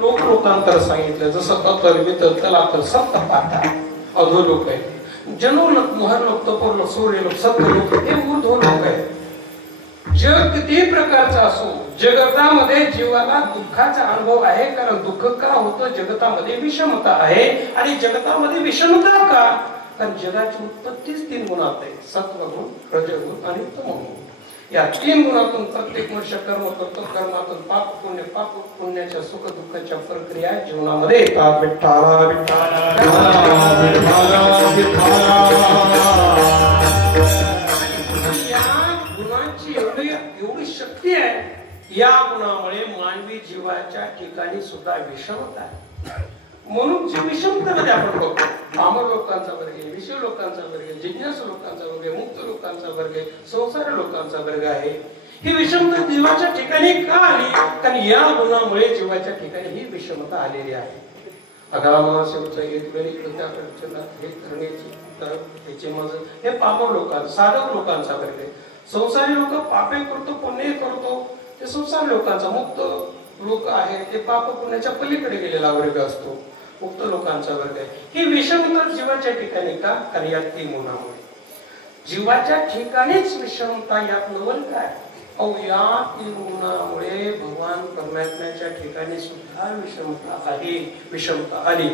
लोकांतर सांगितलं, जसं अतर वितर तलातर सप्त पाता अधो लोक आहे, जनोलोक मोहनलोक तपोलोक सूर्यलोक सप्तलोक हे ऊर्ध्व लोक आहे. जग किती प्रकारचं असो, जगतामध्ये जीवाला दुःखाचा अनुभव आहे. कारण दुःख का होतं? जगतामध्ये विषमता आहे. आणि जगतामध्ये विषमता का? कारण जगाची उत्पत्तीच 3 गुणात आहे, सत्वगुण, रजगुण आणि तमोगुण. या 3 गुणातून प्रत्येक मनुष्य कर्म करतो. कर्मातून पाप पुण्याच्या सुख दुःखाच्या प्रक्रिया जीवनामध्ये येतात. विठ्ठला विठ्ठला एवढी शक्ती आहे. या गुणामुळे मानवी जीवाच्या ठिकाणी सुद्धा विषमता आहे. म्हणून जी विषमतामध्ये आपण बघतो, पामर लोकांचा वर्ग आहे, विषय लोकांचा वर्ग आहे, जिज्ञासू लोकांचा वर्ग आहे, मुक्त लोकांचा वर्ग आहे, संसारी लोकांचा वर्ग आहे. ही विषमता जीवाच्या ठिकाणी का आली? कारण या गुणामुळे जीवाच्या ठिकाणी ही विषमता आलेली आहे. हे पामर लोकांचा, साधक लोकांचा वर्ग आहे. संसारी लोक पापे करतो, पुण्य करतो, ते संसारी लोकांचा. मुक्त लोक आहे ते पाप पुण्याच्या पलीकडे गेलेला वर्ग असतो, मुक्त लोकांचा वर्ग आहे. ही विषमता जीवाच्या ठिकाणी का? कारण या 3 गुणामुळे जीवाच्या ठिकाणीच विषमता. यात नवल काय? या 3 गुणामुळे भगवान परमात्म्याच्या ठिकाणी सुद्धा विषमता आली. विषमता आली.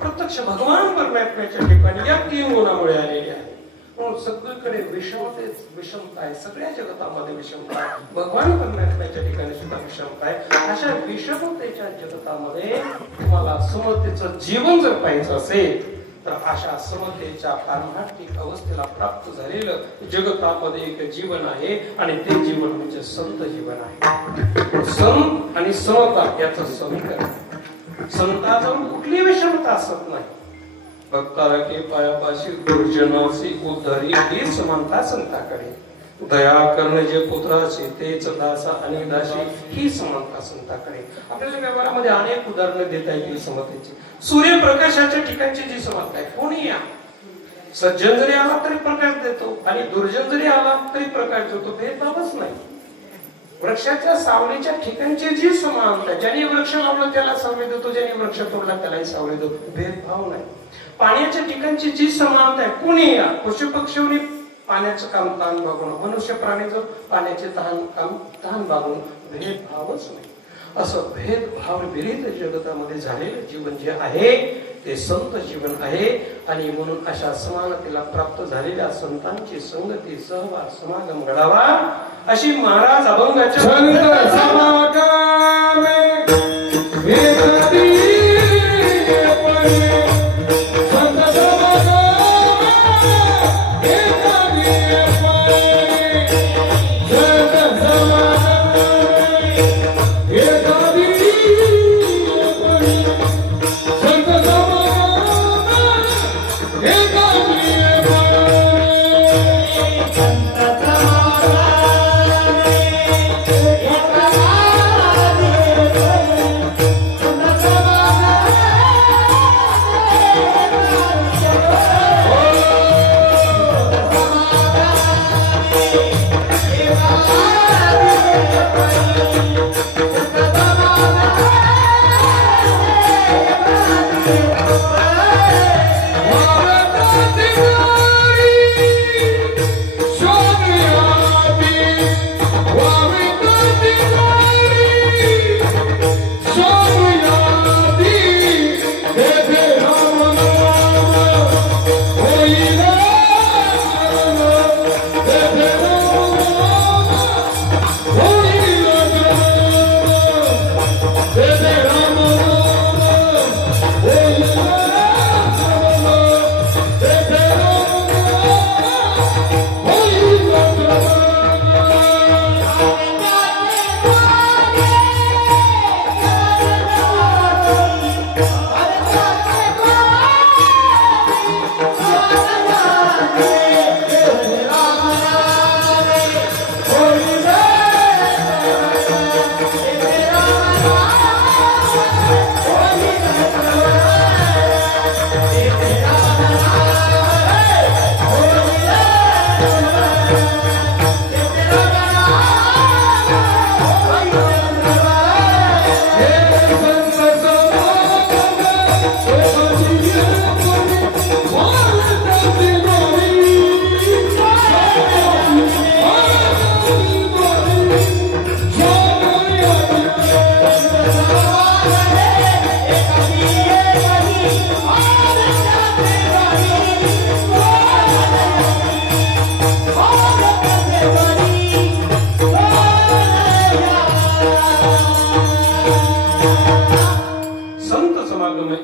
प्रत्यक्ष भगवान परमात्म्याच्या ठिकाणी या 3 गुणामुळे आलेली आहे. म्हणून सगळीकडे विषमता आहे. सगळ्या जगतामध्ये विषमता आहे. भगवान परमात्म्याच्या ठिकाणी सुद्धा विषमता आहे. अशा विषमतेच्या जगतामध्ये तुम्हाला समतेचं जीवन जर पाहिजे असेल तर अशा समतेच्या पारमार्थिक अवस्थेला प्राप्त झालेलं जगतामध्ये एक जीवन आहे. आणि ते जीवन म्हणजे संत जीवन आहे. संत आणि समता याचं समीकरण. संताजवळ कुठली विषमता असत नाही. भक्ताला के पायापाशी दुर्जनासी उद्धरी ही समानता संताकडे. दया करणे जे पुत्राचे तेच दासा आणि दासी ही समानता संताकडे. आपल्याला व्यवहारामध्ये अनेक उदाहरणे देता येतील समतेची. सूर्यप्रकाशाच्या ठिकाणची जी समानता आहे, कोणी या सज्जन जरी आला तरी प्रकाश देतो आणि दुर्जन जरी आला तरी प्रकाश देतो. भेदभावच नाही. वृक्षाच्या सावलीच्या ठिकाणची जी समानता, ज्याने वृक्ष लावलं त्याला सावली देतो, ज्याने वृक्ष तोडला त्यालाही सावली देतो. भेदभाव नाही. पाण्याच्या ठिकाणची जी समानता आहे, कोणी या पशु पक्षींनी पाण्याचं काम तहान भागवणं, मनुष्य प्राणी जर पाण्याचे तहान भागवणं, भेदभावच नाही. असं भेदभाव विरहित जगतामध्ये झालेलं जीवन जे आहे ते संत जीवन आहे. आणि म्हणून अशा समानतेला प्राप्त झालेल्या संतांची संगती सहवास समागम घडावा अशी महाराज अभंगाच्या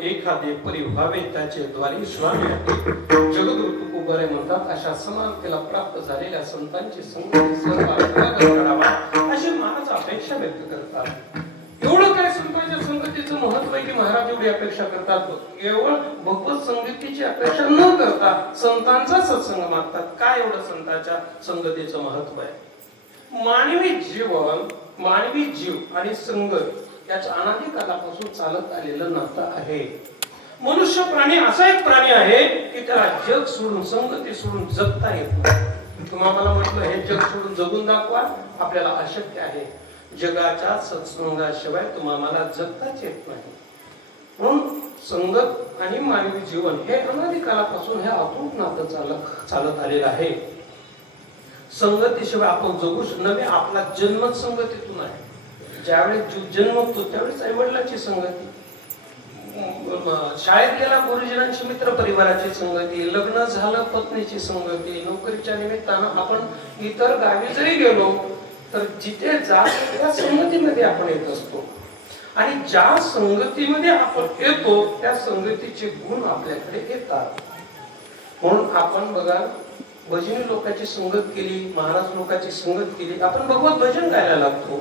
एखादे परिभावे त्याचे द्वारी स्वामी जगद्गुरु तुकोबरे म्हणतात अशा समानतेला प्राप्त झालेल्या संतांची संगती करावा अशी महाराज अपेक्षा व्यक्त करतात. एवढं काय संतांच्या संगतीचं महत्व आहे की महाराज एवढी अपेक्षा करतात. केवळ भगवत संगतीची अपेक्षा न करता संतांचा सत्संग मागतात. काय एवढं संतांच्या संगतीचं महत्व आहे. मानवी जीव आणि संगत याच्या अनादी कालापासून चालत आलेलं नातं आहे. मनुष्य प्राणी असा एक प्राणी आहे की त्याला जग सोडून संगती सोडून जगता येत नाही. तुम्हाला म्हटलं हे जग सोडून जगून दाखवा, आपल्याला अशक्य आहे. जगाच्या सत्संगाशिवाय तुम्हाला जगताच येत नाही. म्हणून संगत आणि मानवी जीवन हे अनादी कालापासून हे अतूट नातं चालत आलेलं आहे. संगतीशिवाय आपण जगू नव्हे. आपला जन्मच संगतीतून आहे. ज्यावेळेस जन्मतो त्यावेळेस आई वडिलांची संगती, शाळेत गेला गुरुजनांची, मित्र परिवाराची संगती, लग्न झालं पत्नीची संगती, नोकरीच्या निमित्तानं आपण इतर गावी जरी गेलो तर जिथे जातो त्या संगतीमध्ये आपण येत असतो. आणि ज्या संगतीमध्ये आपण येतो त्या संगतीचे गुण आपल्याकडे येतात. म्हणून आपण बघा भजनी लोकांची संगत केली, महाराज लोकांची संगत केली, आपण भगवत भजन गायला लागतो.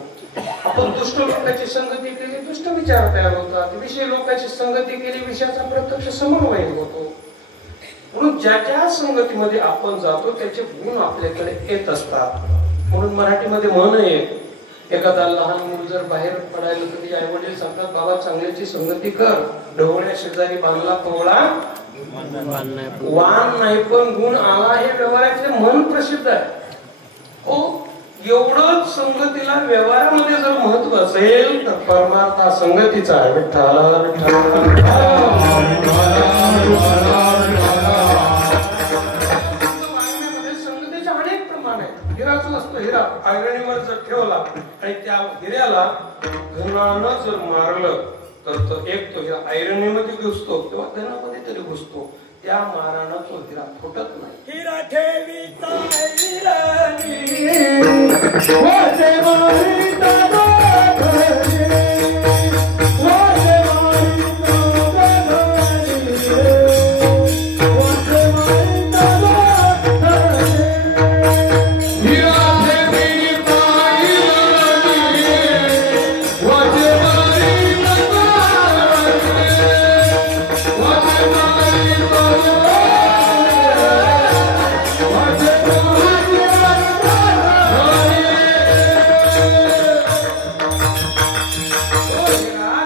आपण दुष्ट लोकांची संगती केली, दुष्ट विचार तयार होतात. विषय लोकांची संगती केली, विषयाचा प्रत्यक्ष समन्वय होतो. म्हणून ज्या ज्या संगतीमध्ये आपण जातो त्याचे गुण आपल्याकडे येत असतात. म्हणून मराठीमध्ये म्हण आहे, एखादा लहान मूल जर बाहेर पडायला तरी आई वडील सांगतात बाबा चांगल्याची संगती कर. ढवळ्या शेजारी बांधला कवळा वान नाही पण गुण आला, हे व्यवहारातले मन प्रसिद्ध आहे. हो, एवढं संगतीला व्यवहारामध्ये जर महत्व असेल तर परमार्थ संगतीचा आहे. संगतीचे अनेक प्रमाण आहेत. हिराच असतो, हिरा ऐरणीवर जर ठेवला आणि त्या हिऱ्याला घनानं जर मारलं तर तो एक तो हिरा ऐरणीमध्ये घुसतो किंवा घनामध्ये तरी घुसतो. त्या मारानं तो हिरा फुटत नाही. हिरा ठेवीचा हिराणी वाजे मारिता घरी, वाजे मारिता घरी, वाजे मारिता घरी. हिरा ठेवीचा हिराणी, वाजे मारिता घरी, वाजे मारिता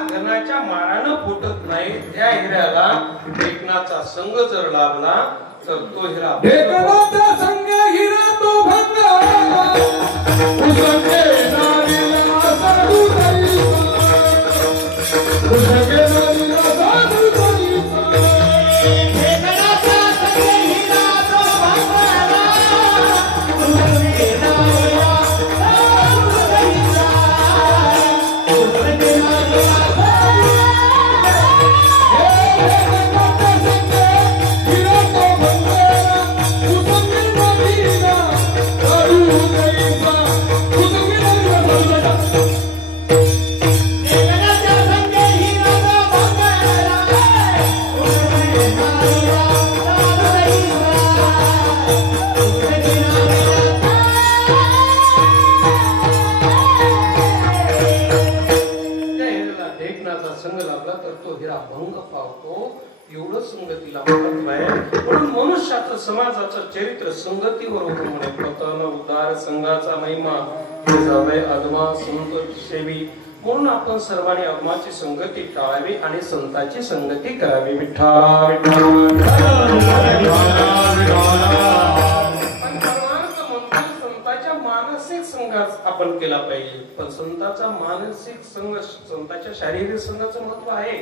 घनाच्या मारानं फुटत नाही. त्या हिऱ्याला ढेकणाचा संग जर लाभला तर तो हिरा ढेकणाचा संग हिरा तो भंग, उसके नारीला साधू जाईचा, उसके नारीला साधू जाईचा. ढेकणाचा संग हिरा तो भंग, उसके नारीला साधू जाईचा, उसके नारीला संग लागला तर तो हिरा भंग पावतो. एवढं संगतीला महत्व आहे. म्हणून मनुष्याचं समाजाचं चरित्र संगतीवर होतं म्हणे. पतन उदार संघाचा महिमा जावे आत्मा संत सेवी. म्हणून आपण सर्वांनी आत्माची संगती टाळावी आणि संतांची संगती करावी. विठ्ठल संतांच्या मानसिक संघात आपण केला पाहिजे. पण संतांचा मानसिक संघ, संतांच्या शारीरिक संघाचं महत्व आहे.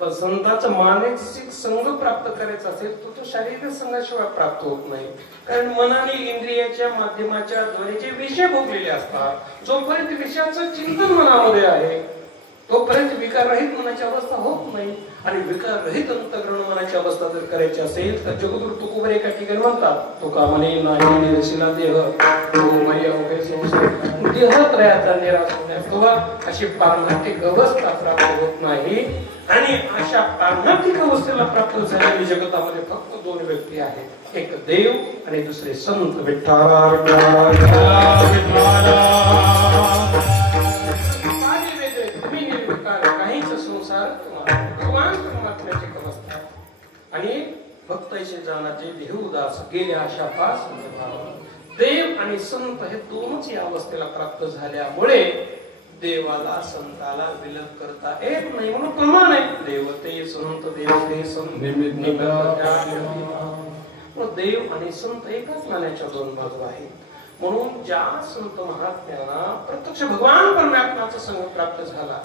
पण संतांचा मानसिक संघ प्राप्त करायचा असेल तर तो शारीरिक संघाशिवाय प्राप्त होत नाही. कारण मनाने इंद्रियाच्या माध्यमाच्या द्वारे जे विषय भोगलेले असतात, जोपर्यंत विषयाचं चिंतन मनामध्ये आहे तोपर्यंत विकाररहित मनाची अवस्था होत नाही. आणि विकाररहित अंतःकरण मनाची अवस्था जर करायची असेल तर जगद्गुरु तुकोबर एका ठिकाणी म्हणतात, तुका म्हणे नाही निरशिला देह तो माया उभे संसार देहत्रयाचा निराश होण्यास अशी पारमार्थिक अवस्था प्राप्त होत नाही. आणि अशा पारमार्थिक अवस्थेला प्राप्त झालेली जगतामध्ये फक्त दोन व्यक्ती आहेत, एक देव आणि दुसरे संत. विठ्ठल काहीच संसार भगवान परमात्म्याची अवस्था. आणि भक्ताशी जाण्याचे देवदास गेले अशा पाच देव आणि संत हे दोनच या अवस्थेला प्राप्त झाल्यामुळे देवाला संताला विलग करता येत नाही. म्हणून प्रमाण आहे देवते संत देवते संत. देव आणि संत एकाच नाण्याच्या दोन बाजू आहेत. म्हणून ज्या संत महात्म्यांना प्रत्यक्ष भगवान परमात्म्याचा संग प्राप्त झाला,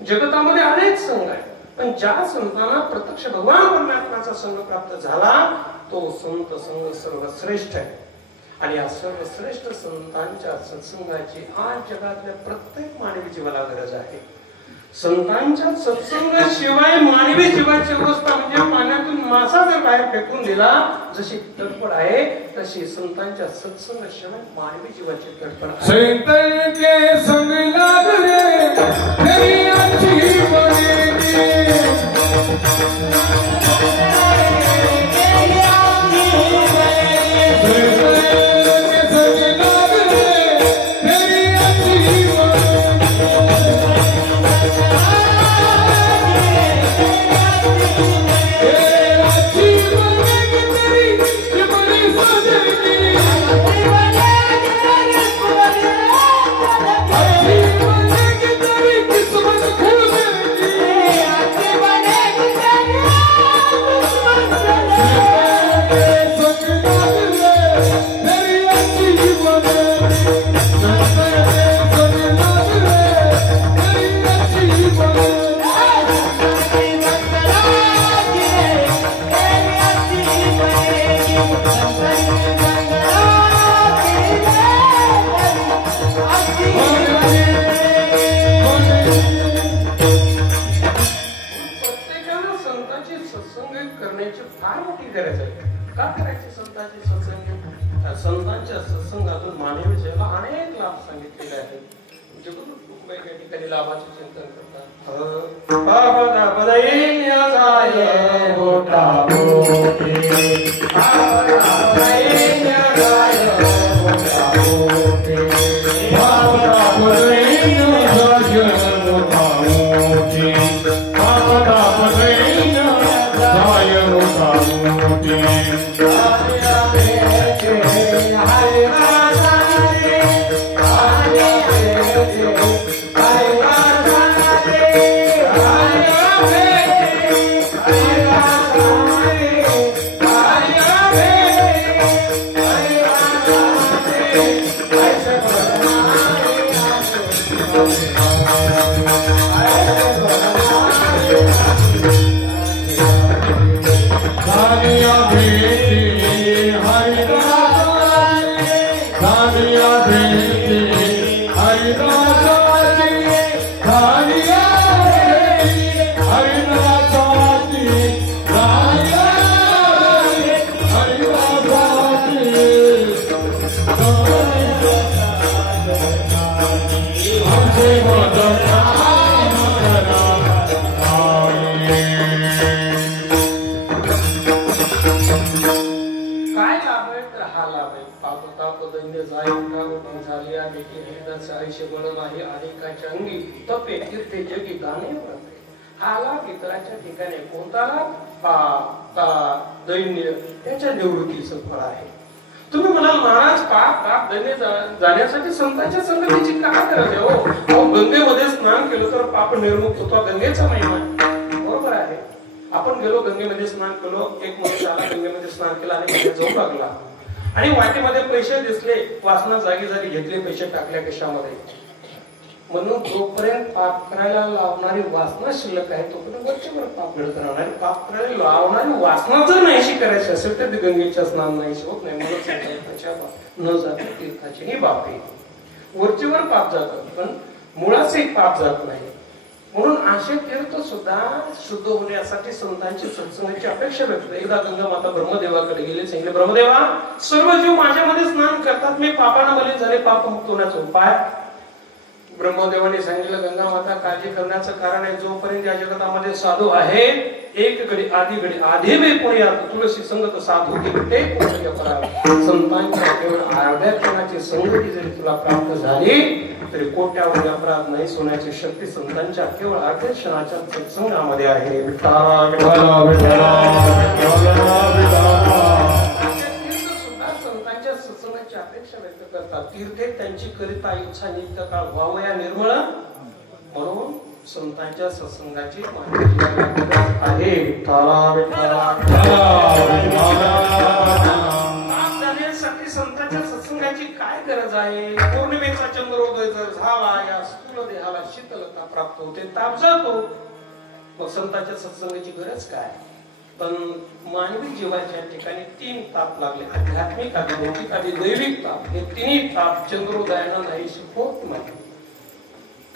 जगतामध्ये अनेक संघ आहेत, पण ज्या संतांना प्रत्यक्ष भगवान परमात्म्याचा संग प्राप्त झाला तो संत संघ सर्वश्रेष्ठ आहे. आणि या सर्वश्रेष्ठ संतांच्या सत्संगाची आज जगातल्या प्रत्येक मानवी जीवाला गरज आहे. संतांच्या सत्संगाशिवाय मानवी जीवाची अवस्था म्हणजे पाण्यातून मासा जर बाहेर फेकून दिला जशी तडफड आहे, तशी संतांच्या सत्संगाशिवाय मानवी जीवाची तडफड आहे. संतांचे संग लागले तरी आमची पडेली, गरज आहे. का करायचे संतांचे सत्संग? संतांच्या सत्संगातून मानवी जीवनाला अनेक लाभ सांगितलेले आहेत. जगून वेगवेगळ्या ठिकाणी लाभाचे चिंतन करतात. ठिकाणी कोणता दैन्य त्याच्या निवृत्तीचं फळ आहे. तुम्ही म्हणाल महाराज पाप दैन्य जाण्यासाठी संतांच्या संगतीची काय गरज आहे? हो, गंगेमध्ये स्नान केलं तर पाप निर्मुक्त होतो. गंगेचा महिमा बरोबर आहे. आपण गेलो गंगेमध्ये स्नान केलो, एक मनुष्य आला गंगेमध्ये स्नान केला आणि जाऊ लागला आणि वाटेमध्ये पैसे दिसले, वासना जागी झाली, घेतले पैसे टाकल्या कशामध्ये. म्हणून जोपर्यंत पाप करायला लावणारी वासना शिल्लक आहे तोपर्यंत वरचेवर पाप घडत राहणार. पाप करायला लावणारी वासना जर नाहीशी करायची असेल तर गंगेच्या स्नान नाहीशी होत नाही. म्हणून संकल्पाच्या न जाता तीर्थाची ही बाब आहे. वरचेवर पाप जातात पण मुळाचे पाप जात नाही. म्हणून असे तीर्थ सुद्धा शुद्ध होण्यासाठी संतांची सत्संगाची अपेक्षा व्यक्त. एकदा गंगा माता ब्रह्मदेवाकडे गेले, सांगितले ब्रह्मदेवा सर्व जीव माझ्यामध्ये स्नान करतात, मी पापानं मलिन झाले, पाप मुक्त होण्याचा उपाय. ब्रह्मदेवाने सांगितलं गंगा माता काळजी करण्याचं कारण आहे जोपर्यंत या जगतामध्ये साधू आहे एक घडी आधी वे कोणी तुळशी संगत साधू ते संतांच्या केवळ अर्ध्या क्षणाची संगती जरी तुला प्राप्त झाली तरी कोट्यावधी अपराध नाही सोन्याची शक्ती संतांच्या केवळ अर्ध्या क्षणाच्या सत्संगामध्ये आहे. संतांच्या सत्संगाची अपेक्षा व्यक्त करतात. तीर्थे त्यांची करिता इच्छा नित्य काळ व्हावया निर्मळ. म्हणून संतांच्या सत्संगाची माहिती आहे. जाण्यासाठी संतांच्या सत्संगाची काय गरज आहे? पौर्णिमेचा चंद्रोदय जर झाला या स्थूल देहाला शीतलता प्राप्त होते, ताप जातो. मग संतांच्या सत्संगाची गरज काय? पण मानवी जीवाच्या ठिकाणी 3 ताप लागले, आध्यात्मिक आधी भौतिक आधी दैविक ताप. हे 3 ताप चंद्रोदयानं नाहीशी होत नाही.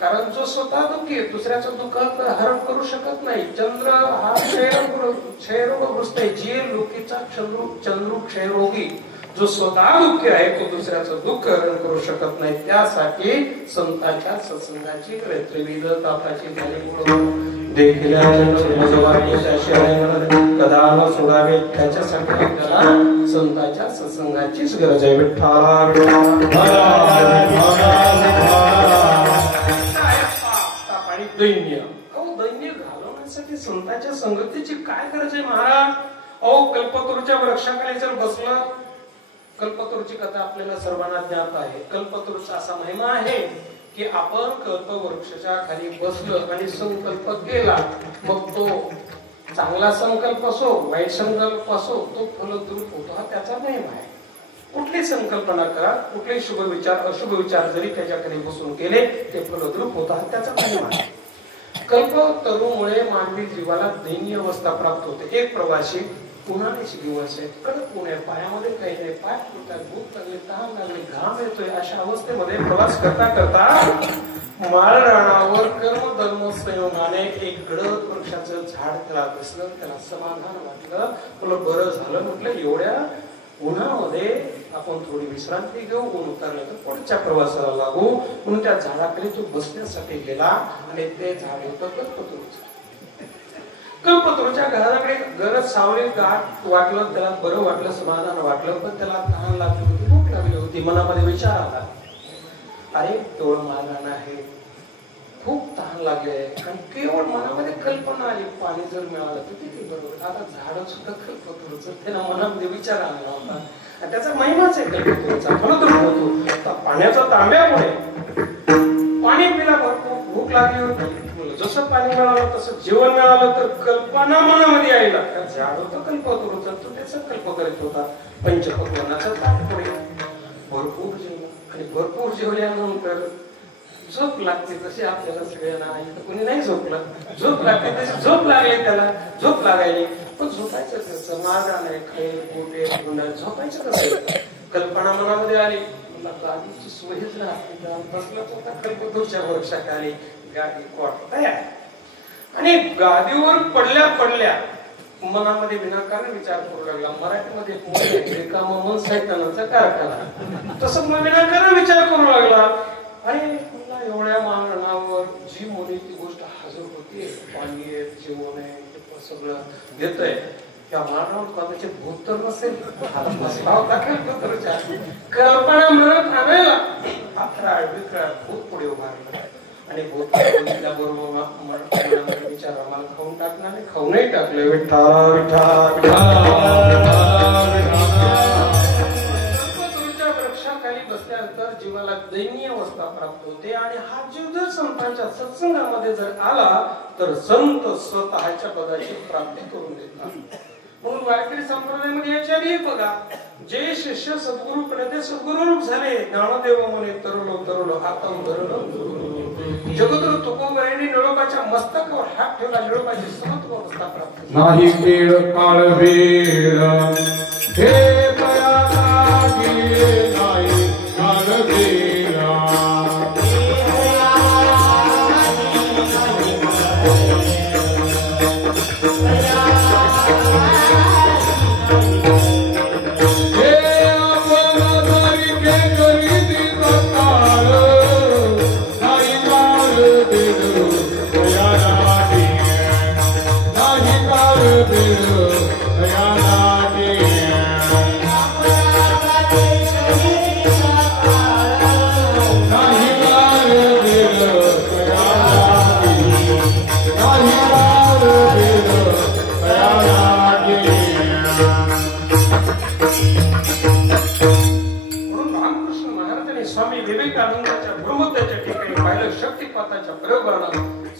कारण जो स्वतः दुःखी दुसऱ्याचं दुःख हरण करू शकत नाही. चंद्र हा क्षयरोगग्रस्त आहे. जे लोकीचा चंद्र क्षयरोगी जो स्वतः दुःखी आहे तो दुसऱ्याचं दुःख हरण करू शकत नाही. त्यासाठी संतांच्या सत्संगाची त्रिविध तापाची देखील कदा न सोडावे त्याच्यासाठी आपल्याला संतांच्या सत्संगाचीच गरज आहे. दैन्य दैन्य घालवण्यासाठी संतांच्या संगतीची काय गरज आहे महाराज? कल्पतरूच्या वृक्षाखाली जर बसलं, कल्पतरूची कथा आपल्याला सर्वांना ज्ञात आहे. कल्पतरूचा असा महिमा आहे की आपण कल्पवृक्षाच्या खाली बसलं आणि संकल्प केला, मग तो चांगला संकल्प असो वाईट संकल्प असो तो फलद्रूप होतो. हा त्याचा महिमा आहे. कुठली संकल्पना करा, कुठले शुभ विचार अशुभ विचार जरी त्याच्याकडे बसून केले ते फलद्रूप होता. हा त्याचा महिमा आहे. कल्पतरूमुळे मानवी जीवाला दैन्य अवस्था प्राप्त होते. एक प्रवासी पुण्याची दिवस आहे, कडक ऊन आहे, पायामध्ये काही नाही, पाय फुटतात, भूक लागली, तहान लागली, घाम येतोय, अशा अवस्थेमध्ये प्रवास करता करता माळ रानावर कर्म धर्म संयोगाने एक गडद वृक्षाचं झाड त्याला दिसलं, त्याला समाधान वाटलं, तुला बरं झालं. म्हटलं एवढ्या उन्हामध्ये आपण थोडी विश्रांती घेऊ, ऊन उतरल्यानंतर पुढच्या प्रवासाला लागू. म्हणून त्या झाडाखाली तो बसण्यासाठी गेला आणि ते झाड होतं कल्पतरूचं. कल्पतरूच्या घराकडे गरज सावली गाठ वाटलं, त्याला बरं वाटलं, समाधान वाटलं. पण त्याला तहान लागली होती, भूक लागली होती. मनामध्ये विचार आला, अरे केवळ मालरान आहे, खूप तहान लागले आहे. आणि केवळ मनामध्ये कल्पना आली, पाणी जर मिळालं तर किती बरोबर. आता झाड सुद्धा कल्पतरूचं, त्याला मनामध्ये विचार आला होता. आणि त्याचा महिमाच आहे कल्पतरूचा. फलद्रूप होतो. पाण्याचा तांब्यामुळे पाणी पिला, भरपूर भूक लागली होती. जसं पाणी मिळालं तसं जेवण मिळालं तर कल्पना मनामध्ये यायला. झाड होतं कल्पतरूचं, तो त्याचा कल्प करीत होता. पंचपक्वान्नाचा ताट पुढे भरपूर जेवण आणि भरपूर जेवल्यानंतर झोप लागते. तशी आपल्याला सगळ्यांना इथं कोणी नाही झोपलं, झोप लागते तशी झोप लागली, त्याला झोप लागायली. पण झोपायचं कसं, मार्गाने नाही, खाई गोटे झोपायचं कसं. कल्पना मनामध्ये आली, गादीची सोयीच नाही, बसलाच होता कल्पतरूच्या वृक्षाखाली. गादी कॉट तयार आणि गादीवर पडल्या पडल्या मनामध्ये विनाकारण विचार करू लागला. मराठीमध्ये रिकामा मन सैतानाचा कारखाना, तसं विनाकारण विचार करू लागला. अरे मला एवढ्या मारणावर जी मोठी ती गोष्ट हजर होती, पाणी आहे, जेवण आहे, सगळं घेतोय, त्या मारणावर कदाचित भूत तर नसेल. कल्पना म्हणत आणायला अकराळ विकराळ भूत पुढे उभारला. आणि भूत बरोबर विचार आम्हाला खाऊन टाकणार नाही, खाऊनही टाकले. वृक्षाखाली बसल्यानंतर जीवाला दैनीय अवस्था प्राप्त होते. आणि हा जीव जर संतांच्या सत्संगामध्ये जर आला तर संत स्वतःच्या पदाची प्राप्ती करून देतात. म्हणून वारकरी संप्रदायामध्ये याच्या आधी बघा, जे शिष्य सद्गुरूकडे ते सद्गुरूरूप झाले. ज्ञानदेव म्हणे तरुलो तरुलो हातम धरलो. जगद्गुरु तुकोबाईंनी निळोबाच्या मस्तकावर हात ठेवला, निळोबाची समत्व अवस्था प्राप्त नाही वेळ काळ वेळ हे प्रयागी नाही काळ वेळ.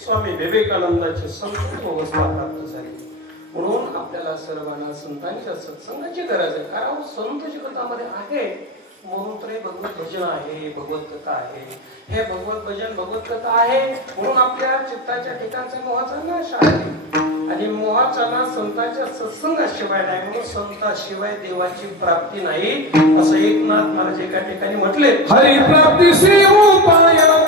स्वामी विवेकानंदाची संस्कृत अवस्था प्राप्त झाली. म्हणून आपल्याला सर्वांना संतांच्या सत्संगाची गरज आहे. कारण संत जगतामध्ये आहे म्हणून तर हे भगवत भजन आहे, भगवत कथा आहे. हे भगवत भजन भगवत कथा आहे म्हणून आपल्या चित्ताच्या ठिकाणचा मोहाचा नाश आहे. आणि मोहाचा नाश संतांच्या सत्संगाशिवाय नाही. म्हणून संताशिवाय देवाची प्राप्ती नाही असं एकनाथ महाराज एका ठिकाणी म्हटले. हरी प्राप्ती श्री उपाय धर्म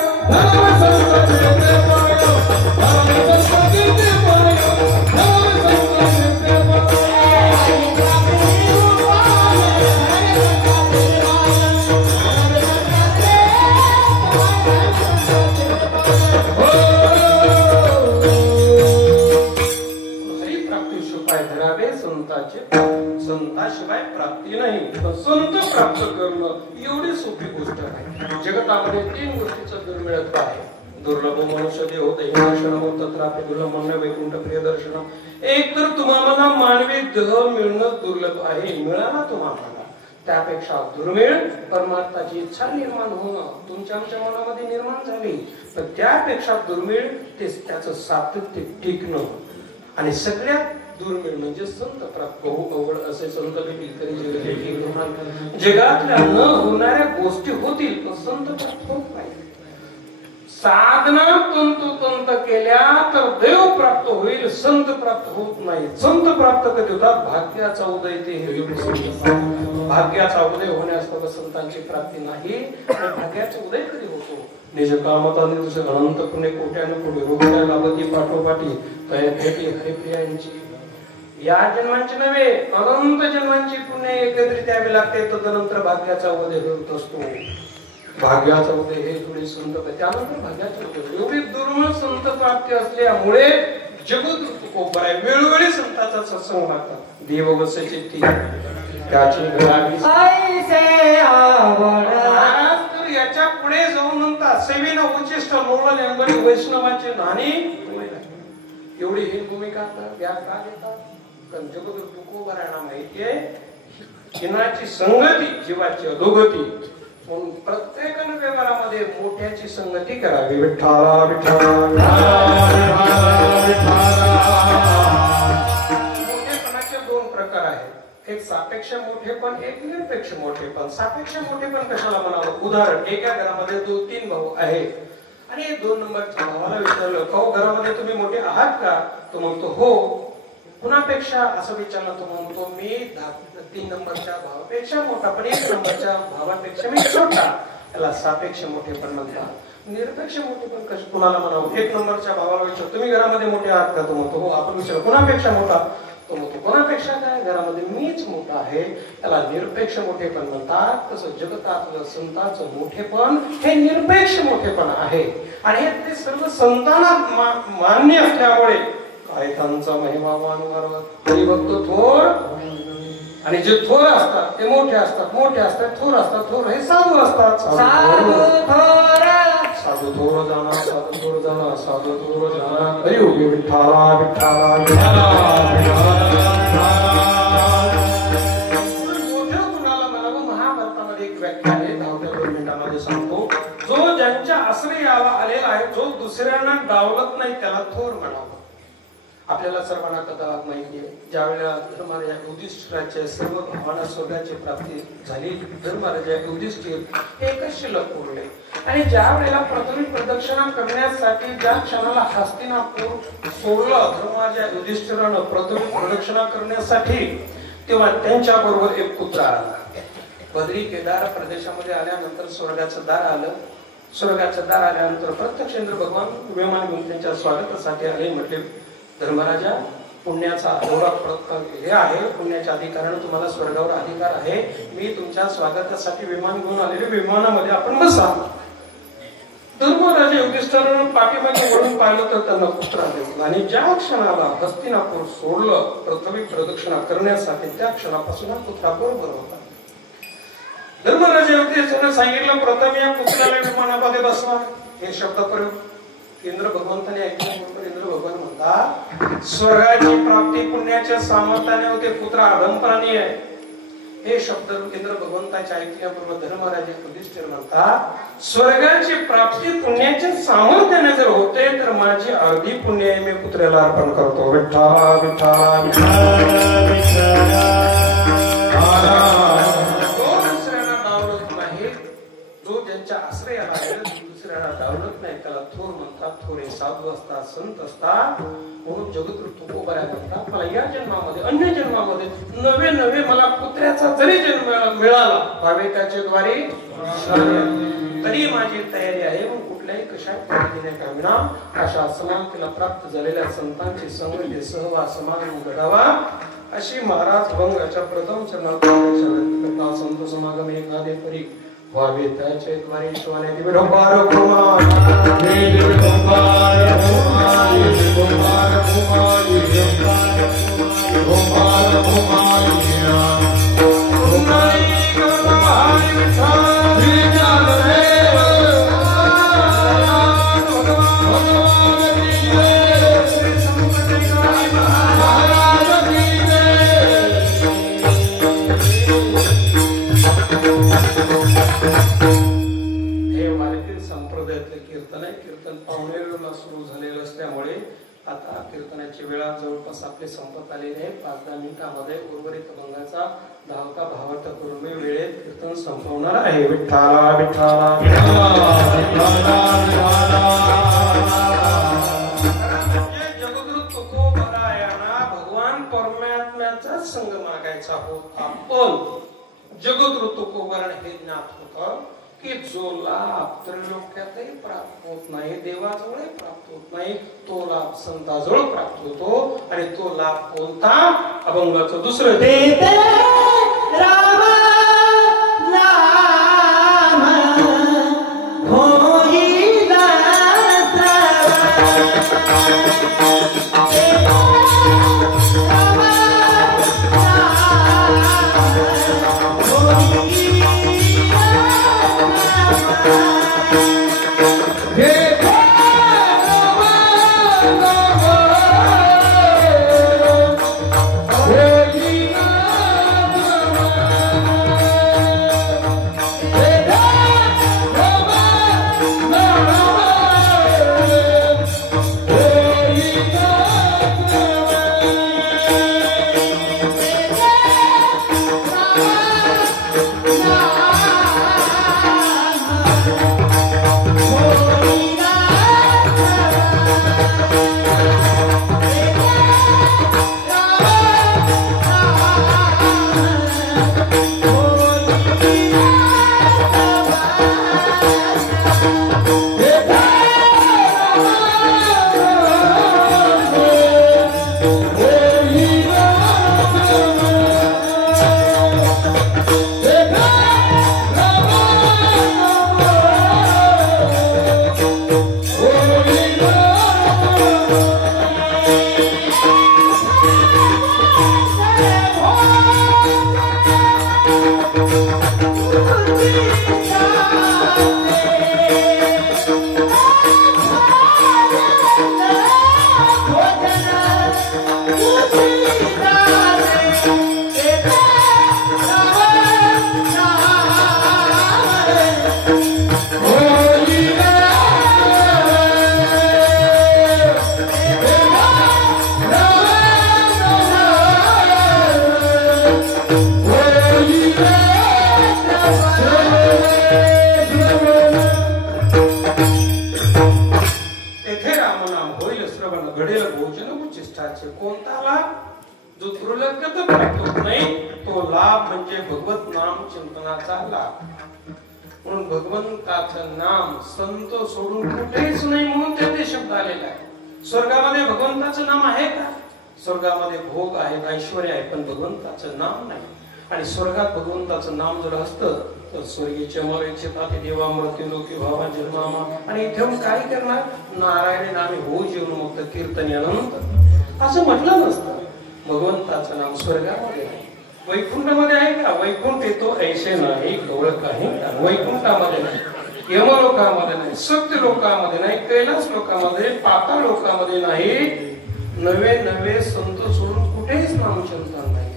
संत संताशिवाय प्राप्ती नाही. संत प्राप्त करणं एवढी सोपी गोष्ट आहे. जगतामध्ये 3 गोष्टीचं दुर्मिळत्व आहे. दुर्लभ मनुष्य देह दर्शनम तत्रापि दुर्लभ मन वैकुंठ प्रिय दर्शनम. एक तर तुम्हाला मानवी देह मिळणं दुर्लभ आहे, मिळाला तुम्हाला, त्यापेक्षा दुर्मिळ परमार्थाची इच्छा निर्माण होणं तुमच्या मनामध्ये निर्माण झाली. पण त्यापेक्षा दुर्मिळ ते त्याचं सातत्य टिकणं. आणि सगळ्यात दुर्मिळ म्हणजे संत प्राप्त होऊ अवघड असे संत भेटील तरी जगातल्या न होणाऱ्या गोष्टी होतील पण संत प्राप्त होत नाही. साधा साधना तंतोतंत केल्या तर देव प्राप्त होईल, संत प्राप्त होत नाही. संत प्राप्त कधी होतात? भाग्याचा उदय. ते भाग्याचा उदय होण्यास संतांची प्राप्ती नाही. भाग्याचा उदय कधी होतो? निज कामताने तुझे अनंत पुणे कोट्यानं कोटी रोगड्या लाभती पाठोपाठी काय भेटी हरिप्रियांची. या जन्मांची नव्हे, अनंत जन्मांची पुण्य एकत्रित द्यावी लागते. तदनंतर भाग्याचा उदय होत असतो. भाग्याचा उदय हे थोडी संत, त्यानंतर भाग्याचा उदय. एवढी दुर्मिळ संत प्राप्ती असल्यामुळे जगत ऋतुकोपर आहे. वेळोवेळी संतांचा सत्संग लागतात. देववस्य चित्ती त्याची घडावी. महाराज तर याच्या पुढे जाऊन म्हणतात सेवेनं उच्चिष्ट लोळ लेंगडी वैष्णवाची नाणी. एवढी ही भूमिका या का देतात? कारण जगत ऋतुकोपरायणा माहितीये चिनाची संगती जीवाची अधोगती. म्हणून प्रत्येकाने व्यवहारामध्ये मोठ्याची संगती करावी. विठ्ठला विठ्ठला. मोठेपणाचे दोन प्रकार आहेत. एक सापेक्ष मोठेपण, एक निरपेक्ष मोठेपण. सापेक्ष मोठेपण कशाला म्हणावं? उदाहरण, एका घरामध्ये 2-3 भाऊ आहेत आणि 2 नंबरच्या भावाला विचारलं, भाऊ घरामध्ये तुम्ही मोठे आहात का? तो म्हणतो हो. कुणापेक्षा? असं विचारलं. तो म्हणतो मी 3 नंबरच्या भावापेक्षा मोठा, पण 1 नंबरच्या भावापेक्षा मी छोटा. त्याला सापेक्ष मोठेपण म्हणतात. निरपेक्ष मोठेपण कसं कुणाला म्हणावं? 1 नंबरच्या भावाला विचार तुम्ही घरामध्ये मोठे आहात का? तो म्हणतो हो. आपण विचार कुणापेक्षा मोठा? तो म्हणतो कोणापेक्षा काय? घरामध्ये मीच मोठा आहे. त्याला निरपेक्ष मोठेपण म्हणतात. तसं जगतातलं संतांचं मोठेपण हे निरपेक्ष मोठेपण आहे. आणि हे सर्व संतांना मान्य असल्यामुळे काय त्यांचा महिमा मानवर हरिभक्त थोर. आणि जे थोर असतात ते मोठे असतात, मोठे असतात थोर असतात, थोर हे साधू असतात. साधू थोर जाणा, साधू थोर जाणा, साधू थोर जाणा. हरी ओम. विठ्ठला विठ्ठला मोठ्या कुणाला म्हणावं? महाभारतामध्ये एक व्याख्या आहे, 10-2 मिनिटांमध्ये सांगतो. जो ज्यांच्या आश्रय यावा आलेला आहे, जो दुसऱ्यांना डावलत नाही, त्याला थोर म्हणावं. आपल्याला सर्वांना कथा माहितीये, ज्या वेळेला धर्मराजा युधिष्ठिराच्या सर्व भावांना स्वर्गाची प्राप्ती झाली. धर्मराजा युधिष्ठिर एकच शिल्लक उरले. आणि ज्या वेळेला पृथ्वी प्रदक्षिणा करण्यासाठी ज्या क्षणाला हस्तिनापूर सोडलं धर्मराजा युधिष्ठिरानं पृथ्वी प्रदक्षिणा करण्यासाठी, तेव्हा त्यांच्या बरोबर एक कुत्रा आला. बद्री केदार प्रदेशामध्ये आल्यानंतर स्वर्गाचं दार आलं. स्वर्गाचं दार आल्यानंतर प्रत्यक्ष इंद्र भगवान विमान घेऊन त्यांच्या स्वागतासाठी आले. म्हटले धर्मराजा, पुण्याचा एवढा हे आहे, पुण्याच्या अधिकाराने तुम्हाला स्वर्गावर अधिकार आहे. मी तुमच्या स्वागतासाठी विमान घेऊन आलेले, विमानामध्ये आपण बसा. धर्मराजा युधिष्ठिरानं पाठीमागे वळून पाहिलं तर त्यांना कुत्रा दिसला. आणि ज्या क्षणाला हस्तिनापूर सोडलं पृथ्वी प्रदक्षिणा करण्यासाठी, त्या क्षणापासून हा कुत्रा बरोबर होता. धर्मराजा युधिष्ठिरानं सांगितलं प्रथम या कुत्र्याला विमानामध्ये बसवा. हे शब्द प्रयोग इंद्र भगवंताने ऐकल्यानंतर इंद्र भगवान म्हणतात स्वर्गाची प्राप्ती पुण्याच्या सामर्थ्याने होते, कुत्रा अधमप्राणी आहे. हे शब्द इंद्र भगवंताच्या ऐकल्याबरोबर धर्मराजा युधिष्ठिर म्हणतात स्वर्गाची प्राप्ती पुण्याच्या सामर्थ्याने जर होते तर माझी अर्धी पुण्य मी कुत्र्याला अर्पण करतो. विठ्ठला विठ्ठला जो दुसऱ्यांना डावलत नाही, जो ज्यांच्या आश्रयाला दुसऱ्याला डावलत नाही, त्याला थोर म्हणतात. थोरे साधू असतात, संत असतात. म्हणून जगत तुकोबाऱ्या म्हणतात मला या जन्मामध्ये अन्य जन्मामध्ये नवे नवे मला कुत्र्याचा जरी जन्म मिळाला भाविकाच्या द्वारे तरी माझी तयारी आहे. मग कुठल्याही कशा पद्धतीने का विना अशा समानतेला प्राप्त झालेल्या संतांची संगती सहवास समागम घडावा अशी महाराज भंगाच्या प्रथम चरणात संत समागम एखादे परी व्हावे त्याच्या द्वारे शिवाने दिवडंबार कुमार आता कीर्तनाची वेळा जवळपास आपले संपत आलेली आहे. 5-10 मिनिटांमध्ये उर्वरित भंगाचा 10वा भावार्थ करून मी वेळेत कीर्तन संपवणार आहे. विठ्ठला विठ्ठला होता. पण जगत ऋतुकोवरण हे ज्ञात होतं की जो लाभ त्रैलोक्यातही प्राप्त होत नाही, देवाजवळ प्राप्त होत नाही, तो लाभ संताजवळ प्राप्त होतो. आणि तो लाभ कोणता? अभंगाचं दुसरं भगवंताचं नाम संत सोडून कुठेच नाही म्हणून ते शब्द आलेला आहे. स्वर्गामध्ये भगवंताचं नाम आहे का? स्वर्गामध्ये भोग आहेत, ऐश्वर्य आहे, पण भगवंताचं नाम नाही. आणि स्वर्गात भगवंताचं नाम जर असतं तर स्वर्गीचे मरेक्षिताते देवा मृत्यू लोकी भावा जन्मामा. आणि इथे काय करणार? नारायण नामे हो जीवन मुक्त कीर्तन अनंत असं म्हटलं नसतं. भगवंताचं नाम स्वर्गामध्ये आहे, वैकुंठामध्ये आहे का? वैकुंठ येतो ऐसे नाही गवळ काही. वैकुंठामध्ये नाही, यमलोकामध्ये नाही, सत्य लोकामध्ये नाही, कैलास लोकामध्ये, पाताळ लोकामध्ये नाही. नवे नवे संत सोडून कुठेच नामचिंतन नाही.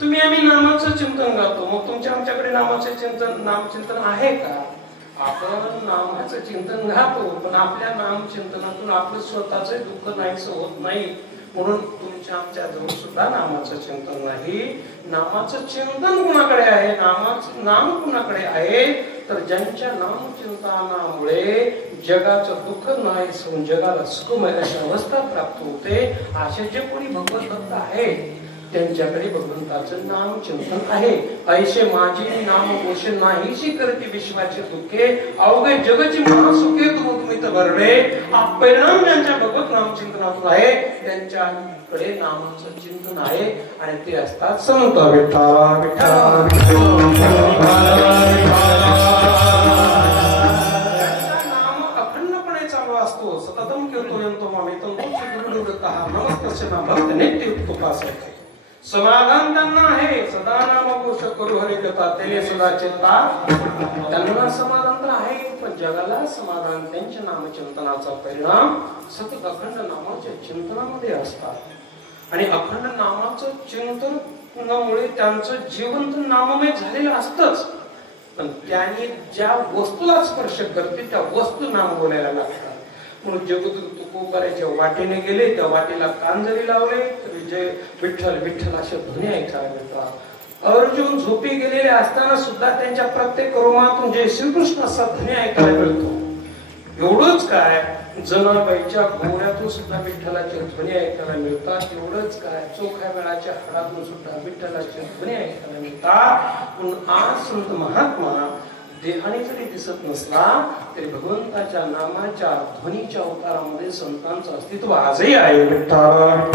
तुम्ही आम्ही नामाचं चिंतन करतो, मग तुमच्या आमच्याकडे नामाचं चिंतन नामचिंतन आहे का? आपण नामाचं चिंतन घातो, पण आपल्या नामचिंतनातून आपलं स्वतःच दुःख नाहीसं होत नाही. म्हणून तुमच्या आमच्या जवळ सुद्धा नामाचं चिंतन नाही. नामाचं चिंतन कुणाकडे आहे? नाम कुणाकडे आहे? तर ज्यांच्या नामचिंतनामुळे जगाचं दुःख नाही, जगाला सुखमय अशी अवस्था प्राप्त होते. असे जे कोणी भगवत भक्त आहेत त्यांच्याकडे भगवंताचं नाम चिंतन आहे. ऐसे माझी नाम गोष नाहीशी करते विश्वाचे दुःखे, अवघे जगची महासुखे तुम्ही तर भरडे. हा परिणाम ज्यांच्या भगवत नाम चिंतनातून आहे त्यांच्याकडे नामाचं चिंतन आहे. आणि ते असतात संत विठ्ठला विठ्ठला नाम अखंडपणे चालू असतो. सततम कीर्तयन्तो मामेतम गुरुडुरकः नमस्तस्य नाम भक्त नित्य उपासते. समाधान त्यांना आहे, सदा नामघोष करू हरिकथा त्याने सदा चिंता. त्यांना समाधान तर आहे, पण जगाला समाधान त्यांच्या नामचिंतनाचा परिणाम सतत अखंड नामाच्या चिंतनामध्ये असतात. आणि अखंड नामाचं चिंतनामुळे त्यांचं जीवन तर नाममय झालेलं असतंच, पण त्याने ज्या वस्तूला स्पर्श करते त्या वस्तू नाम बोलायला लागतात. म्हणून जगत तुकोबाराच्या वाटेने गेले, त्या वाटेला कान जरी लावले तरी जय विठ्ठल विठ्ठल असे ध्वनी ऐकायला मिळतात. अर्जुन झोपी गेलेले असताना सुद्धा त्यांच्या प्रत्येक रोमातून जय श्रीकृष्ण असा ध्वनी ऐकायला मिळतो. एवढंच काय, जनाबाईच्या गोऱ्यातून सुद्धा विठ्ठलाचे ध्वनी ऐकायला मिळतात. एवढंच काय, चोख्या वेळाच्या हाडातून सुद्धा विठ्ठलाचे ध्वनी ऐकायला मिळतात. पण आज संत महात्मा देहाने जरी दिसत नसला तरी भगवंताच्या नामाच्या ध्वनीच्या अवतारामध्ये संतांचं अस्तित्व आजही आहे. भगवत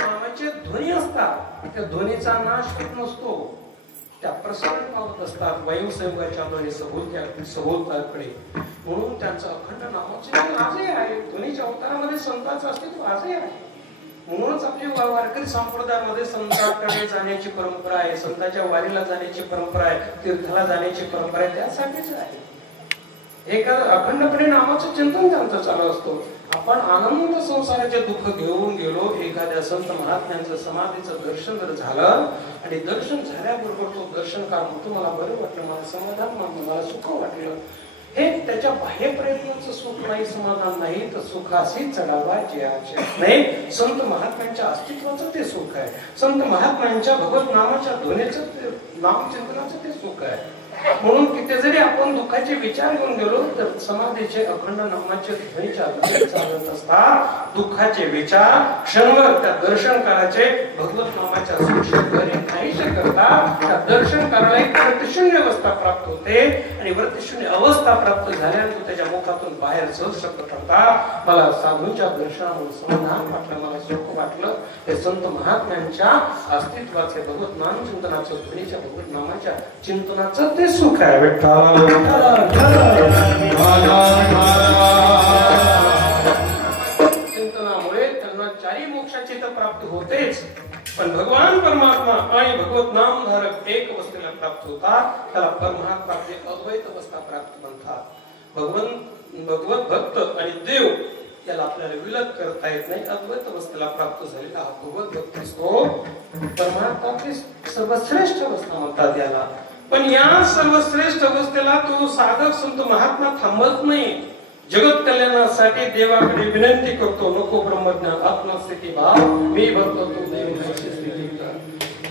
नामाचे ध्वनी असतात, त्या ध्वनीचा नाश होत नसतो, त्या प्रसन्न पावत असतात वैमसंयोगाच्या ध्वनी सभोवताकडे. म्हणून त्यांचं अखंड नामाचे आजही आहे. ध्वनीच्या अवतारामध्ये संतांचं अस्तित्व आजही आहे. म्हणूनच आपली वारकरी संप्रदायामध्ये संतांकडे जाण्याची परंपरा आहे, संतांच्या वारीला जाण्याची परंपरा आहे, तीर्थाला जाण्याची परंपरा आहे. त्यासाठीच आहे. एका अखंडपणे नामाचं चिंतन त्यांचं चालू असतो. आपण आनंद संसाराचे दुःख घेऊन गेलो, एखाद्या संत महात्म्यांचं समाधीचं दर्शन जर झालं आणि दर्शन झाल्याबरोबर तो दर्शनकार म्हणतो मला बरं वाटलं, मला समाधान वाटलं, मला सुख वाटलं. हे त्याच्या बाह्य प्रयत्नाचं सुख नाही, समाधान नाही, तर सुखाशी चढावा जयाचे नाही. संत महात्म्यांच्या अस्तित्वाचं ते सुख आहे. संत महात्म्यांच्या भगवत नामाच्या ध्वनीचं नामचिंतनाचं ते सुख आहे. म्हणून किती जरी आपण दुःखाचे विचार घेऊन गेलो तर समाधीचे अखंड नामाचे ध्वनीच्या चालत असतात. दुःखाचे विचार क्षणभर त्या दर्शनकाराचे भगवत नामाच्या सूक्ष्मपणे नाहीसे करतात. त्या दर्शनकाराला एक वृत्तशून्य अवस्था प्राप्त होते आणि वृत्तशून्य अवस्था प्राप्त झाल्यानंतर त्याच्या मुखातून बाहेर सहज शब्द करतात, मला साधूंच्या दर्शनामुळे समाधान वाटलं, मला सुख वाटलं. हे संत महात्म्यांच्या अस्तित्वाचे भगवत नाम चिंतनाचं ध्वनीच्या भगवत नामाच्या चिंतनाचं ते सुख आहे. चिंतनामुळे त्यांना चारी मोक्षाची तर प्राप्ती होतेच, पण भगवान परमात्मा आणि भगवत नामधारक एक अवस्थेला प्राप्त होतात. त्याला परमात्माचे अद्वैत अवस्था प्राप्त म्हणतात. भगवत भक्त आणि देव याला आपल्याला विलग करता येत नाही. अद्वैत अवस्थेला प्राप्त झालेला हा भगवत भक्त असतो. परमात्माची सर्वश्रेष्ठ अवस्था म्हणतात याला. पण या सर्वश्रेष्ठ अवस्थेला तो साधक संत महात्मा थांबत नाही. जगत कल्याणासाठी देवाकडे विनंती करतो, नको ब्रह्मज्ञान आत्मस्थिती भाव, मी भक्त तू देव नाहीशी स्थिती कर.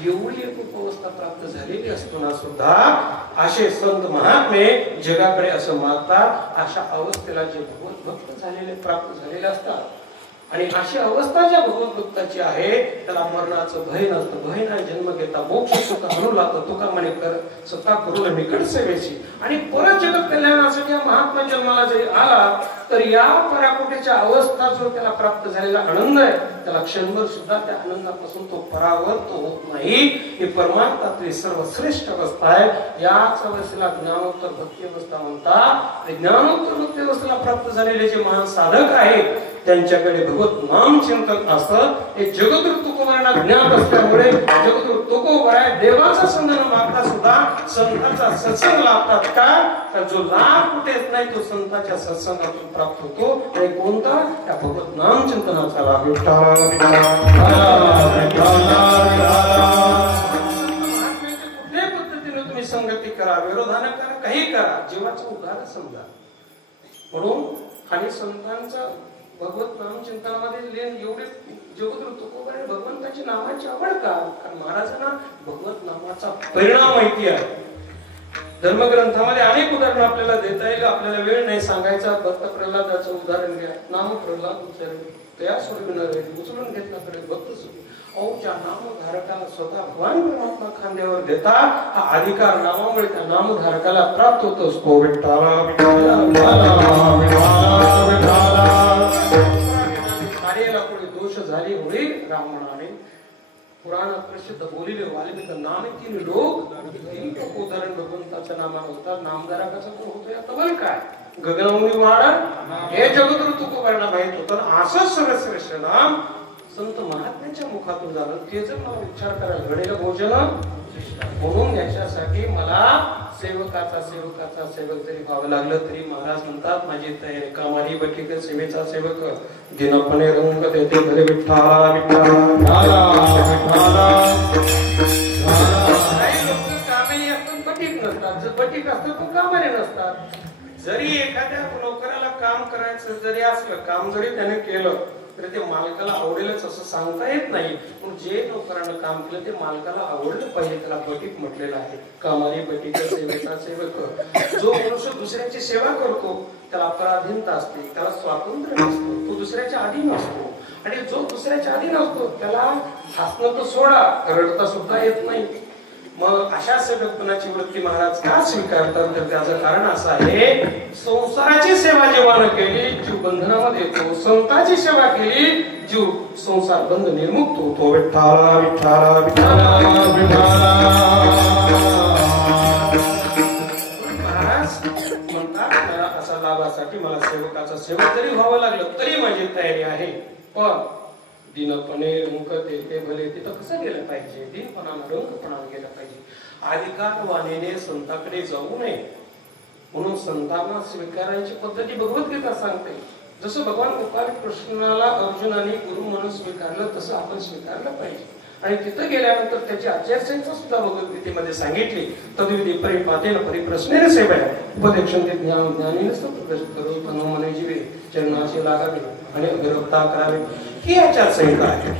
एवढी एक अवस्था प्राप्त झालेली असताना सुद्धा असे संत महात्मे जगाकडे असं मागतात. अशा अवस्थेला जे भगवत भक्त झालेले प्राप्त झालेले असतात आणि अशी अवस्था ज्या भगवत भक्ताची आहे त्याला मरणाचं भय नसतं. भय नाही, जन्म घेता मोक्ष सुद्धा म्हणू लागतं. तुका म्हणे कर स्वतः करून निकट सेवेची. आणि परत जगत कल्याणासाठी महात्मा जन्माला जरी आला तर या पराकोटीच्या अवस्था जो त्याला प्राप्त झालेला आनंद आहे त्याला क्षणभर सुद्धा त्या आनंदापासून तो परावर्त होत नाही. ही परमार्थातली सर्वश्रेष्ठ अवस्था आहे. याच अवस्थेला ज्ञानोत्तर भक्ती अवस्था म्हणतात. ज्ञानोत्तर भक्ती अवस्थेला प्राप्त झालेले जे महान साधक आहेत त्यांच्याकडे भगवत नाम चिंतन असतं. हे जगद्गुरु तुकोबारांना ज्ञात असल्यामुळे जगद्गुरु तुकोबारा देवाचा संग न मागता सुद्धा संतांचा सत्संग लाभतात. का तर जो लाभ कुठेच नाही तो संतांच्या सत्संगातून प्राप्त होतो. आणि कोणता त्या भगवत नाम चिंतनाचा लाभ. कुठल्याही पद्धतीने तुम्ही संगती करा, विरोधाने करा, काही करा, जीवाचं उद्धार समजा. म्हणून आणि संतांचा भगवत नाम चिंतनामध्ये एवढे जगद्गुरु तुकोबारा भगवंताची नामाची आवड का? कारण महाराजांना भगवत नामाचा परिणाम माहिती आहे. धर्मग्रंथामध्ये अनेक उदाहरण आपल्याला देता येईल, आपल्याला वेळ नाही सांगायचा. भक्त प्रल्हादाचं उदाहरण घ्या. नाम प्रल्हाद उचलले त्या सोडविणार उचलून घेतल्याकडे भक्त सुखी. ज्या नामधारकाला स्वतः भगवान परमात्मा खांद्यावर देता हा अधिकार नामामुळे त्या नामधारकाला प्राप्त होत असतो. कार्याला कोणी दोष झाली होईल रावणाने पुराणात प्रसिद्ध बोलिले वाल्मिक नानकीन लोक उदाहरण भगवंताच्या नामाला होतात. नामधारकाचा कोण होतोय आता बरं काय गगनमुनी महाराज हे जगद्गुरु तुकोबारांना माहित होतं. असं सर्वश्रेष्ठ नाम संत महात्म्यांच्या मुखातून झालं ते जर मला विचार करायला घडेल भोजन. म्हणून याच्यासाठी मला सेवकाचा सेवक जरी व्हावं लागलं तरी महाराज म्हणतात माझी तयारी कामारी बटीक सेवेचा सेवक दिनपणे रंग देते घरी विठ्ठला कामारी असतात बटीक नसतात. जर बटीक असतात तर कामारी नसतात. जरी एखाद्या नोकराला काम करायचं जरी असलं, काम जरी त्याने केलं तरी ते मालकाला आवडेलच असं सांगता येत नाही. पण जे नोकरानं काम केलं ते मालकाला आवडलं पाहिजे. त्याला पटीक म्हटलेलं आहे. कामारी पटीक सेवेचा सेवक. जो मनुष्य दुसऱ्याची सेवा करतो त्याला पराधीनता असते, त्याला स्वातंत्र्य नसतं, तो दुसऱ्याच्या अधीन असतो. आणि जो दुसऱ्याच्या अधीन असतो त्याला हसणं तर सोडा, रडता सुद्धा येत नाही. मग अशा सेवकपणाची वृत्ती महाराज का स्वीकारतात? तर त्याचं कारण असं आहे, संसाराची सेवा जेव्हा केली जीव बंधनामध्ये येतो, संतांची सेवा केली जीव संसार बंध निर्मुक्त होतो. विठ्ठला विठ्ठला विठ्ठला विठ्ठला. महाराज म्हणतात मला असा लाभासाठी मला सेवकाचा सेवक जरी व्हावं लागलं तरी माझी तयारी आहे. पण दिनपणे रंगते ते भले तिथं कसं गेलं पाहिजे? दिनपणानं रंगपणानं गेलं पाहिजे. अधिकारवाणीने संतांकडे जाऊ नये म्हणून संतांना स्वीकारायची पद्धती भगवद्गीता सांगते. जसं भगवान गोपाल कृष्णाला अर्जुनाने गुरु म्हणून स्वीकारलं तसं आपण स्वीकारलं पाहिजे. आणि तिथं गेल्यानंतर त्याची आचारसंहिता सुद्धा भगवद्गीतेमध्ये सांगितली. तद्विधी परिपातेन परिप्रश्नेन सेवया उपदेक्षन्ते ज्ञानेन सत्प्रदर्शित करो मने जीवे चरणाचे लागावे आणि अविरता करावे. ही आचारसंहिता आहे.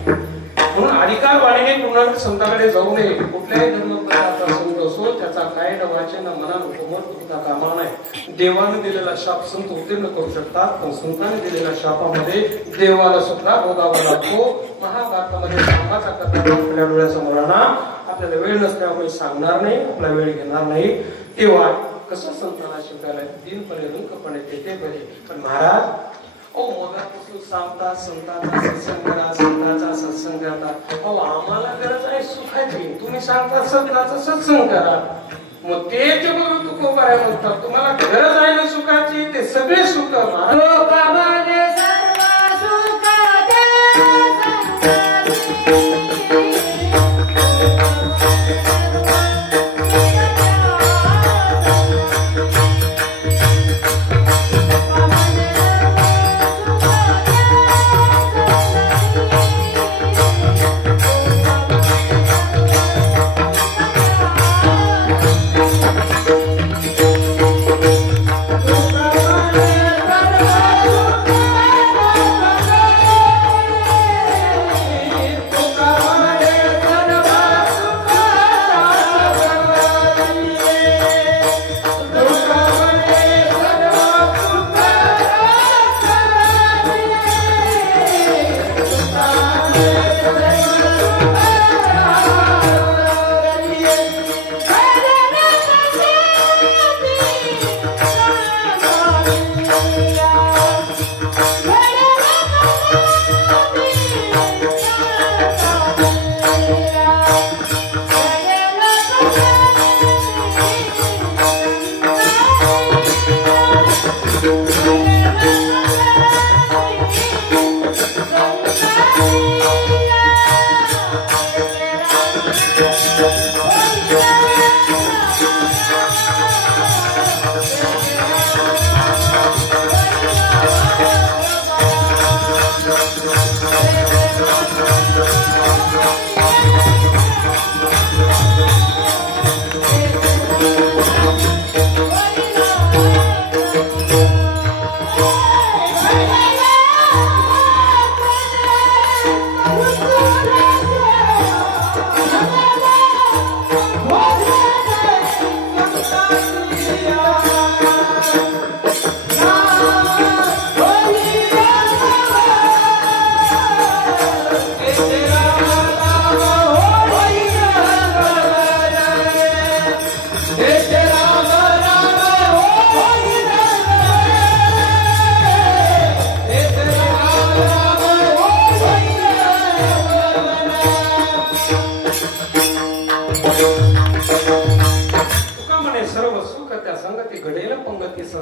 म्हणून अधिकारवाणीने पूर्ण संतांकडे जाऊ नये. कुठल्याही धर्मपदाचा संत असो त्याचा काय वाचन मनात उपमत होता कामा नाही. देवाने दिलेला शाप संत उत्तीर्ण करू शकतात, पण संतांनी दिलेल्या शापामध्ये देवाला सुद्धा भोगावा लागतो. महाभारतामध्ये सांगाचा कथा आपल्या डोळ्यासमोर आणा. आपल्याला वेळ नसल्यामुळे सांगणार नाही, आपला वेळ घेणार नाही. तेव्हा कसं संतांना शिकायला दिनपणे रंगपणे ते बरे. पण महाराज मगापासून सांगता संतांचा सत्संग करा, संतांचा सत्संग करता. आम्हाला गरज आहे सुखाची, तुम्ही सांगता संतांचा सत्संग करा. मग ते तुकोबाराय म्हणतात तुम्हाला गरज आहे ना सुखाची, ते सगळे सुख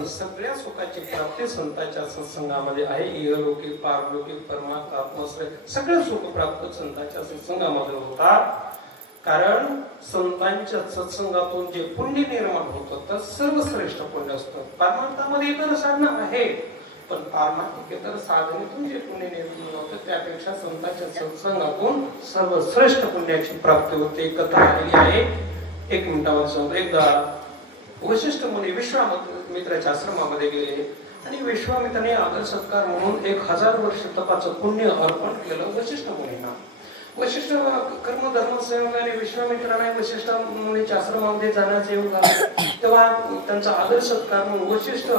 सगळ्या सुखाची प्राप्ती संतांच्या सत्संगामध्ये आहे. इहलौकिक पारलौकिक परमात्मा आत्मश्रय सगळे सुख प्राप्त संतांच्या सत्संगामध्ये होतात. कारण संतांच्या सत्संगातून जे पुण्य निर्माण होतं तर सर्वश्रेष्ठ पुण्य असतं. परमार्थामध्ये इतर साधना आहे, पण पारमार्थिकेतर साधनेतून जे पुण्य निर्माण होतं त्यापेक्षा संतांच्या सत्संगातून सर्वश्रेष्ठ पुण्याची प्राप्ती होते. कथा आलेली आहे. 1 मिनिटावर सांगतो. एकदा वशिष्ठ मुनी विश्वामित्राच्या आश्रमामध्ये गेले आणि विश्वामित्राने आदर सत्कार म्हणून 1000 वर्ष तपाचं पुण्य अर्पण केलं वशिष्ठ मुनींना. वशिष्ठ कर्मधर्म संयोगाने विश्वामित्राने वशिष्ठ मुनीच्या आश्रमामध्ये जाण्याचा योग आला. तेव्हा त्यांचा आदर सत्कार म्हणून वशिष्ठ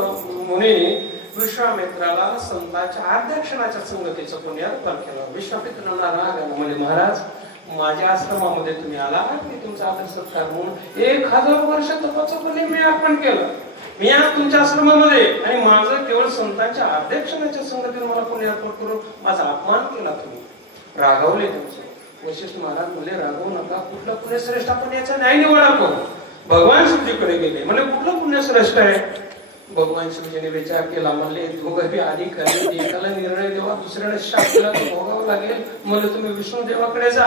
मुनीने विश्वामित्राला संतांच्या आद्याक्षणाच्या संगतीचं पुण्य अर्पण केलं. विश्वामित्रांना राग आला, म्हणजे महाराज माझ्या आश्रमामध्ये तुम्ही आला, मी तुमचा आदर सत्कार म्हणून 1000 वर्ष तपाचं पुण्य मी अर्पण केलं. मी आज तुमच्या आश्रमामध्ये आणि माझं केवळ संतांच्या आद्याक्षणाच्या संगतीने मला पुण्य अर्पण करून माझा अपमान केला. तुम्ही रागावले. तुमचे वशिष्ठ महाराज बोलले रागवू नका, कुठलं पुण्य श्रेष्ठ आपण याचा न्याय निवडा करू. भगवान शिवजीकडे गेले, म्हणजे कुठलं पुण्य श्रेष्ठ आहे. भगवान शिवजीने विचार केला, म्हणले दोघं आधी करणे, एकाला निर्णय देवा, दुसऱ्याला शास्त्राला भोगावं लागेल, म्हणजे तुम्ही विष्णुदेवाकडे जा.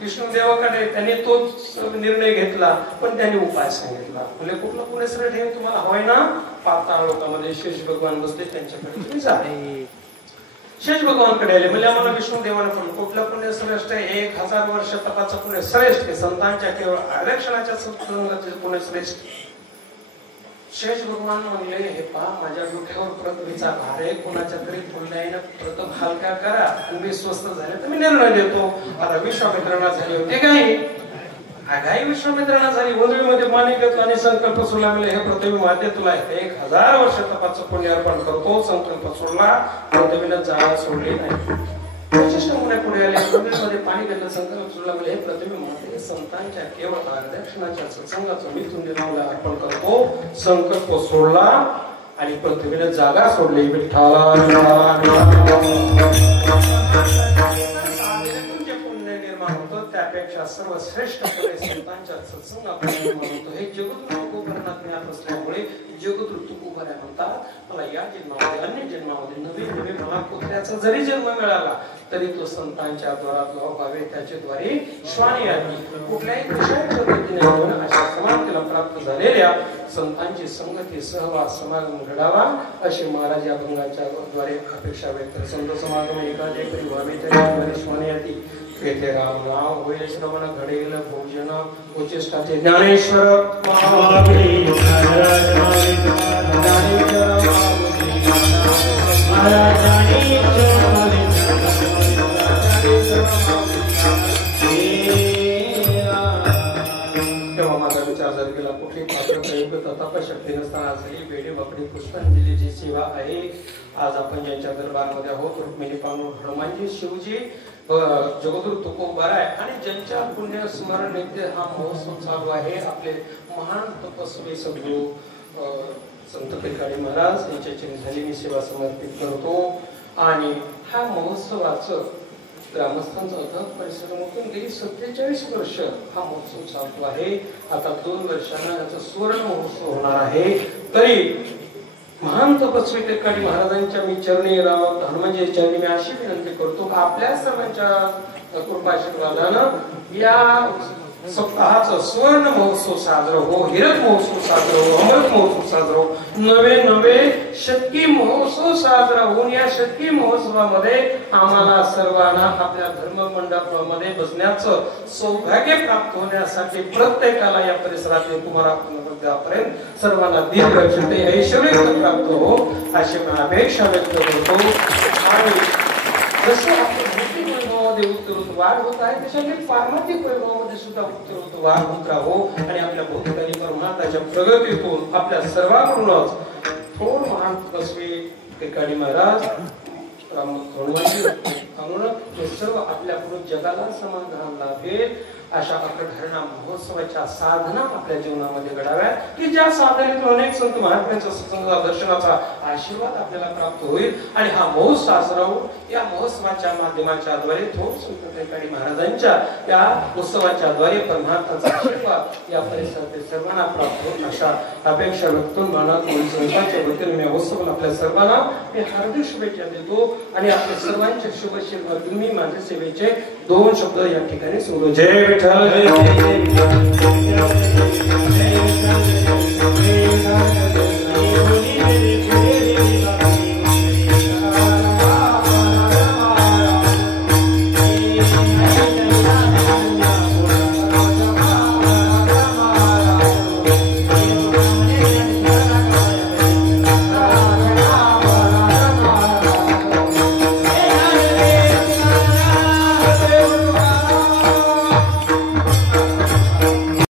विष्णुदेवाकडे त्यांनी तोच निर्णय घेतला, पण त्यांनी उपाय सांगितला. म्हणजे कुठलं पुण्य श्रेष्ठ हे तुम्हाला हवंय ना, पाताळ लोकांमध्ये शेष भगवान बसले, त्यांच्याकडे तुम्ही जा. शेष भगवानकडे आले, म्हणजे आम्हाला विष्णुदेवाने पण कुठलं पुण्य श्रेष्ठ आहे. 1000 वर्ष तपाचं पुण्य श्रेष्ठ, संतांच्या केवळ आरक्षणाच्या पुण्य श्रेष्ठ. शेष भगवान म्हणले, हे पहा माझ्या डोक्यावर पृथ्वीचा भार आहे, कोणाच्या तरी पुण्याईनं प्रथम हलका करा, आणि मी स्वस्थ झाले तर मी निर्णय देतो. आता विश्वामित्रांना झाले होते काही आगाई, विश्वामित्रांना झाली. वधूमध्ये माने घेतला आणि संकल्प सोडला. हे पृथ्वी माते तुला 1000 वर्ष तपाचं पुण्य अर्पण करतो. संकल्प सोडला, पृथ्वीनं जाळा सोडली नाही. वशिष्ठ मुनी पुढे आले, वधूमध्ये पाणी घेतलं, संकल्प सोडला. हे पृथ्वी माते संतांच्या केवळ आदर्शनाच्या सत्संगाचं मी तुला अर्पण करतो. संकल्प सोडला आणि पृथ्वीने जागा सोडली. तुमचे पुण्य निर्माण होतं, त्यापेक्षा सर्वश्रेष्ठ संतांच्या सत्संगाप्रमाणे म्हणतो. हे जगद्गुरु तुकोबरानाथ ज्ञात असल्यामुळे जगद्गुरु तुकोबरा म्हणतात, मला या जन्मामध्ये अन्य जन्मामध्ये नवीन नवीन मला कुत्र्याचा जरी जन्म मिळाला तरी तो संतांच्या द्वारात व्हावे, त्याच्या द्वारे श्वानी आली. कुठल्याही कशाच्या पद्धतीने अशा समानतेला प्राप्त झालेल्या संतांची संगती सहवास समागम घडावा अशी महाराज या अभंगाच्या द्वारे अपेक्षा व्यक्त. संत समागम एकादेकरी व्हावे, त्याच्या श्वानी आली. येथे राम नाव होईल श्रवण घडेल भोजन उचिष्टाचे ज्ञानेश्वर तेव्हा माझा विचार जर केला, कुठली पात्र प्रयोग तपशक्ती नसताना झाली बेडी बकडी पुष्पांजलीची सेवा आहे. आज आपण ज्यांच्या दरबारमध्ये आहोत, रुक्मिणी पांडू हनुमानजी शिवजी जगद्गुरु तुकोबरा आहे, आणि ज्यांच्या पुण्य स्मरण नित्य हा महोत्सव चालू आहे. आपले महान तपस्वी सद्गुरु संत पेकाडी महाराज यांच्या चिन्हांनी मी सेवा समर्पित करतो. आणि हा महोत्सवाचं ग्रामस्थांचा अथक परिश्रमातून गेली 47 वर्ष हा महोत्सव चालतो आहे. आता 2 वर्षांना याचा सुवर्ण महोत्सव होणार आहे. तरी महान तपस्वी पेकाडी महाराजांच्या मी चरणी राव हनुमानजी चरणी मी अशी विनंती करतो, आपल्या सर्वांच्या कृपाशीर्वादानं या सप्ताहाचा सुवर्ण महोत्सव साजरा हो, हिरक महोत्सव साजरा हो, अमृत महोत्सव साजरा हो, नवे शतकी महोत्सव साजरा होऊन या शतकी महोत्सवामध्ये आम्हाला सर्वांना आपल्या धर्म मंडपामध्ये बसण्याचं सौभाग्य प्राप्त होण्यासाठी प्रत्येकाला या परिसरातील कुमारापर्यंत सर्वांना दीर्घायुष्य ऐश्वर्य प्राप्त हो अशी अपेक्षा व्यक्त करतो. आणि जसं आपण उत्तरोत्तर वाढ होत आहे, त्याच्यामुळे पारमार्थिक वैभवामध्ये सुद्धा उत्तरोत्तर वाढ होत राहो. आणि आपल्या भौतिक परमार्थाच्या प्रगतीतून आपल्या सर्वांकडूनच थोर महान तपस्वी पेकाडी महाराज हनुमानजी हे सर्व आपल्याकडून जगाला समाधान लाभेल अशा अकढरणा महोत्सवाच्या साधना आपल्या जीवनामध्ये घडाव्या, की ज्या साधनेतून अनेक संत महात्म्यांच्या सत्संगाचा दर्शनाचा आशीर्वाद आपल्याला प्राप्त होईल. आणि हा महोत्सव साजरा होऊन या महोत्सवाच्या माध्यमाच्या द्वारे थोर संत पेकाडी महाराजांच्या या उत्सवाच्या द्वारे परमार्थाचा आशीर्वाद या परिसरातील सर्वांना प्राप्त होईल अशा अपेक्षा व्यक्त मनात संस्थांच्या वतीने मी उत्सव आपल्या सर्वांना मी हार्दिक शुभेच्छा देतो. आणि आपल्या सर्वांच्या शुभशीर्वाद मी माझ्या सेवेचे 2 शब्द या ठिकाणी सांगतो. जय विठ्ठल.